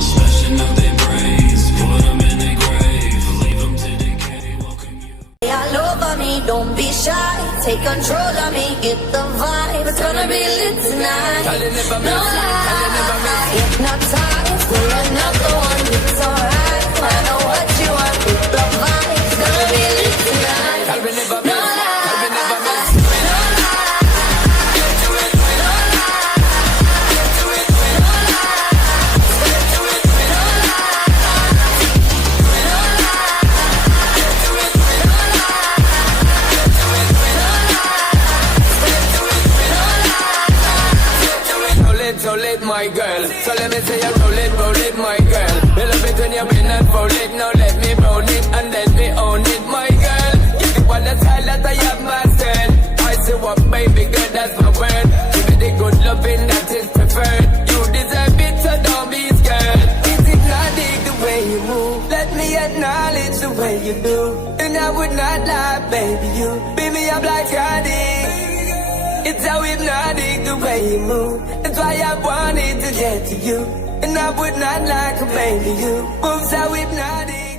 Smashing out their brains, put them in their grave, leave them to decay. Welcome you. All over me, don't be shy. Take control of me, get the vibe. It's gonna be lit tonight. No lie, hypnotized. We're another one, it's alright. I know what you want, get the vibe. It's gonna be lit tonight. No lie, no lie. So lit, my girl. So let me say you roll it, my girl. You love it when you been and roll it. Now let me roll it and let me own it, my girl. Give it one the style that I have mastered. I say what, baby girl, that's my word. Give me the good loving that is preferred. You deserve it, so don't be scared. Is it not the way you move? Let me acknowledge the way you do. And I would not lie, baby, you beat me up like addict. It's how hypnotic the way you move. That's why I wanted to get to you. And I would not like a baby, you moves how hypnotic.